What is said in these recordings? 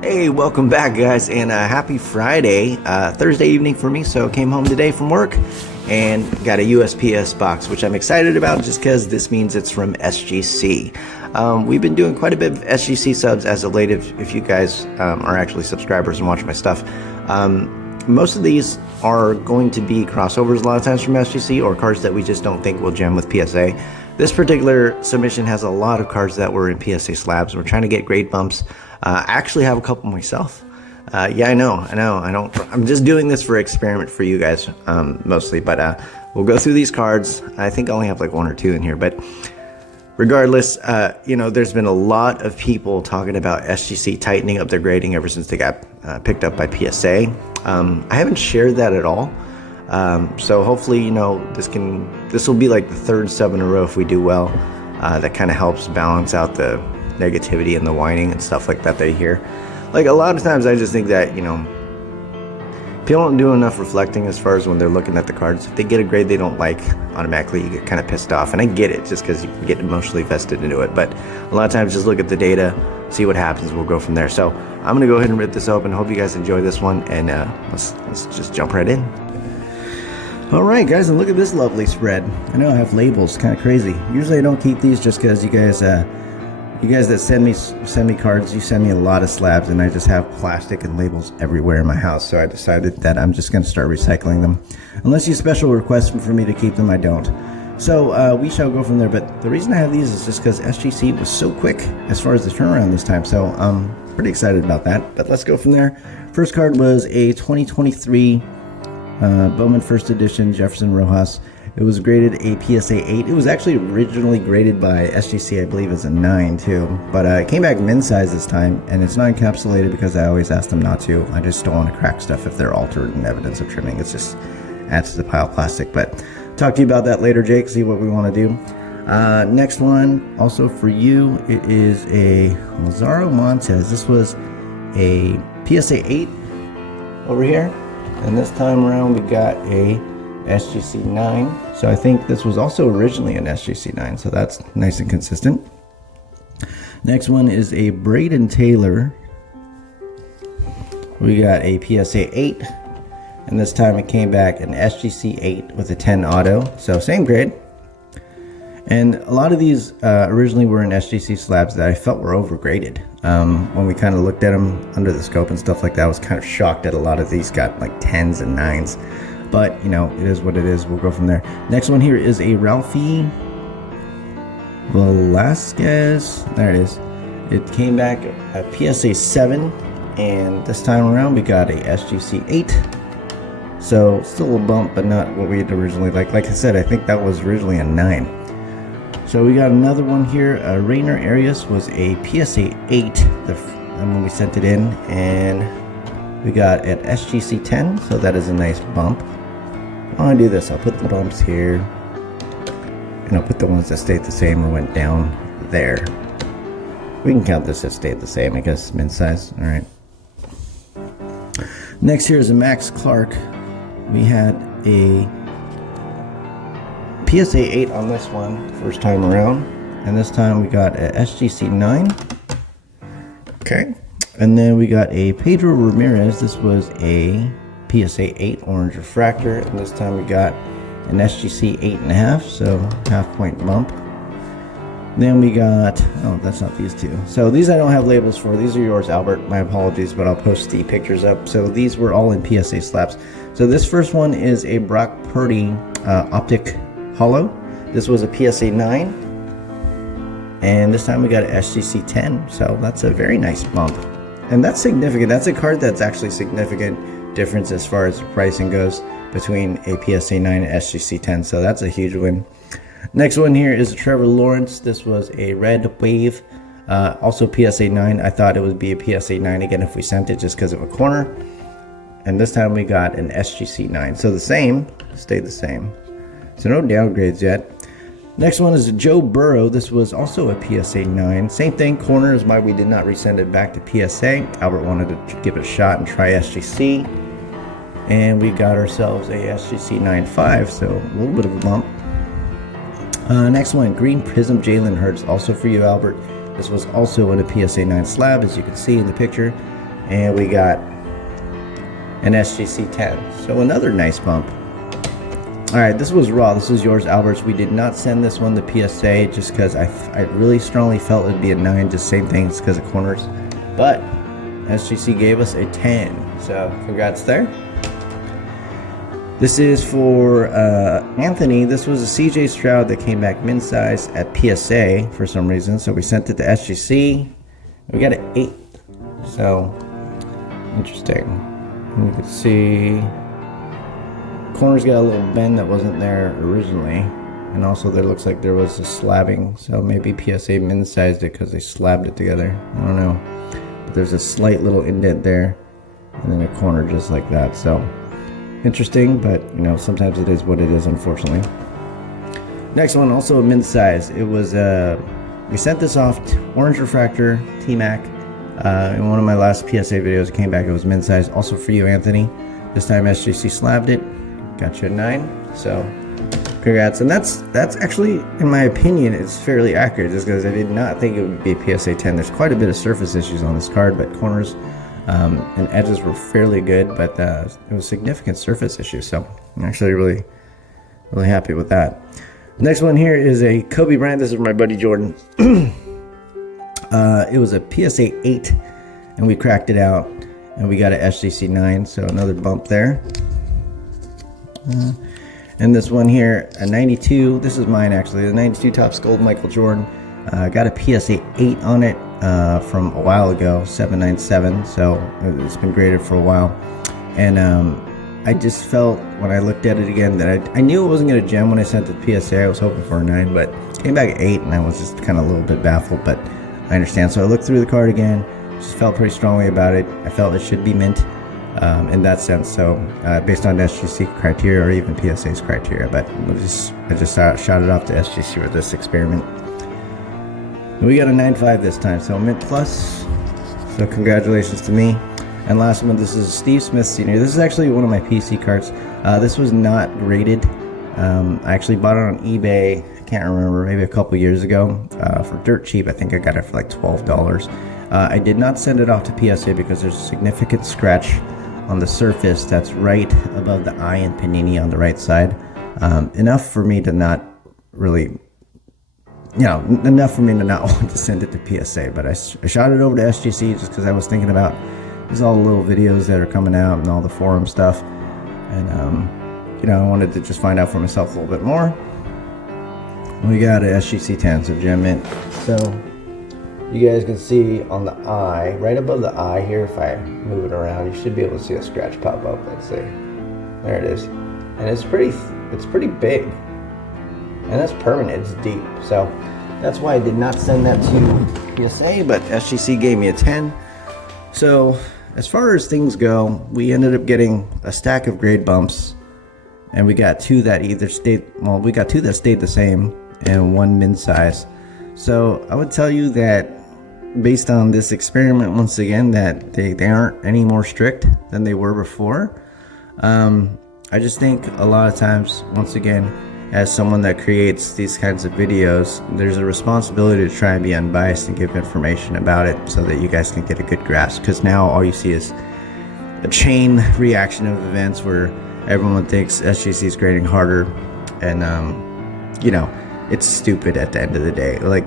Hey, welcome back, guys, and happy Friday, Thursday evening for me. So came home today from work and got a USPS box, which I'm excited about just because this means it's from SGC. We've been doing quite a bit of SGC subs as of late, if you guys are actually subscribers and watch my stuff. Most of these are going to be crossovers a lot of times from SGC or cards that we just don't think will gem with PSA. This particular submission has a lot of cards that were in PSA slabs. We're trying to get grade bumps. I actually have a couple myself. Yeah, I know. I'm just doing this for experiment for you guys, mostly. But we'll go through these cards. I think I only have like one or two in here. But regardless, there's been a lot of people talking about SGC tightening up their grading ever since they got picked up by PSA. I haven't shared that at all. So hopefully, this will be like the third sub in a row if we do well. That kind of helps balance out the negativity and the whining and stuff like that they hear. Like a lot of times I just think that, people don't do enough reflecting as far as when they're looking at the cards. If they get a grade they don't like, automatically you get kind of pissed off. And I get it, just because you get emotionally vested into it. But a lot of times just look at the data, see what happens, we'll go from there. So I'm going to go ahead and rip this open. Hope you guys enjoy this one, and let's just jump right in. Alright guys, and look at this lovely spread. I know I have labels, kind of crazy. Usually I don't keep these just because you guys that send me cards, you send me a lot of slabs, and I just have plastic and labels everywhere in my house. So I decided that I'm just going to start recycling them. Unless you special request for me to keep them, I don't. So we shall go from there. But the reason I have these is just because SGC was so quick as far as the turnaround this time. So I'm pretty excited about that. But let's go from there. First card was a 2023 Bowman First Edition Jefferson Rojas. It was graded a PSA 8. It was actually originally graded by SGC, I believe, as a 9 too. But it came back min size this time, and it's not encapsulated because I always ask them not to. I just don't want to crack stuff if they're altered and evidence of trimming. It's just adds to the pile of plastic. But talk to you about that later, Jake. See what we want to do. Next one, also for you, it is a Lazaro Montez. This was a PSA 8 over here, and this time around we got a SGC 9. So I think this was also originally an SGC 9, so that's nice and consistent. Next one is a Braden Taylor. We got a PSA 8, and this time it came back an SGC 8 with a 10 auto, so same grade. And a lot of these originally were in SGC slabs that I felt were overgraded. When we kind of looked at them under the scope and stuff like that, I was kind of shocked that a lot of these got like 10s and 9s. But, it is what it is. We'll go from there. Next one here is a Ralphie Velasquez. There it is. It came back a PSA 7. And this time around, we got a SGC 8. So, still a bump, but not what we had originally liked. Like I said, I think that was originally a 9. So, we got another one here. Rainer Arias was a PSA 8 when we sent it in. And we got an SGC 10. So, that is a nice bump. I'll do this. I'll put the bumps here, and I'll put the ones that stayed the same or went down there. We can count this as stayed the same, I guess, min size. All right. Next here is a Max Clark. We had a PSA 8 on this one first time around, and this time we got a SGC 9. Okay. And then we got a Pedro Ramirez. This was a PSA 8 orange refractor, and this time we got an SGC 8.5, so half point bump. Then we got, oh, that's not these two. So these I don't have labels for. These are yours, Albert. My apologies, but I'll post the pictures up. So these were all in PSA slabs. So this first one is a Brock Purdy optic hollow. This was a PSA 9, and this time we got an SGC 10. So that's a very nice bump, and that's significant. That's a card that's actually significant difference as far as pricing goes between a PSA 9 and SGC 10, so that's a huge win. Next one here is Trevor Lawrence. This was a Red Wave, also PSA 9. I thought it would be a PSA 9 again if we sent it just because of a corner, and this time we got an SGC 9, so the same, stayed the same, so no downgrades yet. Next one is Joe Burrow. This was also a PSA 9. Same thing, corner is why we did not resend it back to PSA. Albert wanted to give it a shot and try SGC. And we got ourselves a SGC 9.5, so a little bit of a bump. Next one, Green Prism Jalen Hurts, also for you, Albert. This was also in a PSA 9 slab, as you can see in the picture. and we got an SGC 10. So another nice bump. All right, this was raw. This is yours, Alberts. We did not send this one to PSA just because I really strongly felt it'd be a 9, just same thing, it's because of corners. But SGC gave us a 10, so congrats there. This is for Anthony. This was a CJ Stroud that came back min size at PSA for some reason, so we sent it to SGC. We got an 8, so interesting. You can see corner's got a little bend that wasn't there originally, and also there looks like there was a slabbing, so maybe PSA min sized it because they slabbed it together. I don't know, but there's a slight little indent there, and then a corner just like that. So interesting, but you know, sometimes it is what it is, unfortunately. Next one, also a min size. It was we sent this off to Orange Refractor T-Mac. In one of my last PSA videos, it came back, it was min size. Also for you, Anthony. This time SGC slabbed it. Got you a 9. So congrats. And that's actually, in my opinion, it's fairly accurate, just because I did not think it would be a PSA 10. There's quite a bit of surface issues on this card, but corners and edges were fairly good, but it was significant surface issues. So I'm actually really happy with that. The next one here is a Kobe Bryant. This is my buddy Jordan. It was a PSA 8, and we cracked it out, and we got an SGC 9, so another bump there. And this one here, a 92. This is mine actually. The 92 Topps Gold Michael Jordan. Got a PSA 8 on it from a while ago, 797. So it's been graded for a while, and I just felt when I looked at it again that I knew it wasn't going to gem when I sent it to PSA. I was hoping for a 9, but came back at 8, and I was just kind of a little bit baffled. But I understand. So I looked through the card again. Just felt pretty strongly about it. I felt it should be mint. In that sense, so based on SGC criteria or even PSA's criteria, but I just shot it off to SGC with this experiment. And we got a 9.5 this time, so mint plus. So congratulations to me. And last one, this is Steve Smith Sr. This is actually one of my PC cards. This was not graded. I actually bought it on eBay. I can't remember, maybe a couple years ago for dirt cheap. I think I got it for like $12. I did not send it off to PSA because there's a significant scratch on the surface that's right above the eye and panini on the right side. Enough for me to not really, enough for me to not want to send it to PSA. But I shot it over to SGC just because I was thinking about there's all the little videos that are coming out and all the forum stuff. And, I wanted to just find out for myself a little bit more. We got an SGC 10, so gem mint. So you guys can see on the eye, right above the eye here, if I move it around, you should be able to see a scratch pop up, let's see. There it is. And it's pretty big. And that's permanent, it's deep. So that's why I did not send that to PSA, but SGC gave me a 10. So as far as things go, we ended up getting a stack of grade bumps, and we got two that stayed the same and one min size. So I would tell you that based on this experiment, once again, that they aren't any more strict than they were before. I just think a lot of times, once again, as someone that creates these kinds of videos, there's a responsibility to try and be unbiased and give information about it so that you guys can get a good grasp, because now all you see is a chain reaction of events where everyone thinks SGC is grading harder, and it's stupid at the end of the day. Like,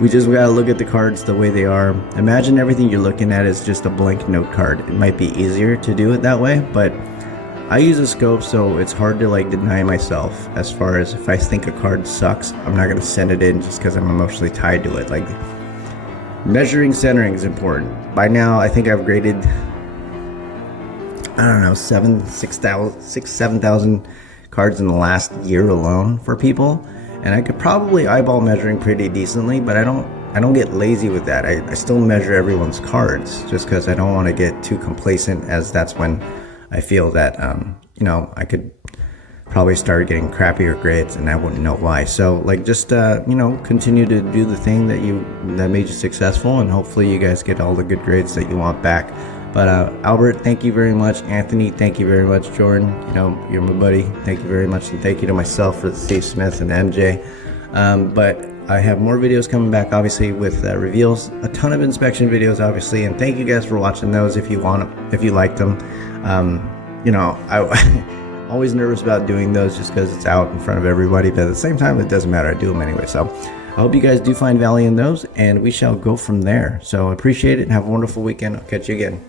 we just gotta look at the cards the way they are. Imagine everything you're looking at is just a blank note card. It might be easier to do it that way, but I use a scope, so it's hard to deny myself as far as if I think a card sucks, I'm not gonna send it in just because I'm emotionally tied to it. Like, measuring centering is important. By now, I think I've graded, I don't know, 7,000 cards in the last year alone for people, and I could probably eyeball measuring pretty decently, but I don't get lazy with that. I still measure everyone's cards just because I don't want to get too complacent, as that's when I feel that I could probably start getting crappier grades and I wouldn't know why. So just continue to do the thing that made you successful, and hopefully you guys get all the good grades that you want back. But Albert, thank you very much. Anthony, thank you very much. Jordan, you're my buddy. Thank you very much, and thank you to myself for the Steve Smith and MJ. But I have more videos coming back, obviously, with reveals, a ton of inspection videos, obviously, and thank you guys for watching those if you want them, if you like them. You know, I always nervous about doing those just because it's out in front of everybody, but at the same time, it doesn't matter. I do them anyway. So I hope you guys do find value in those, and we shall go from there. So I appreciate it and have a wonderful weekend. I'll catch you again.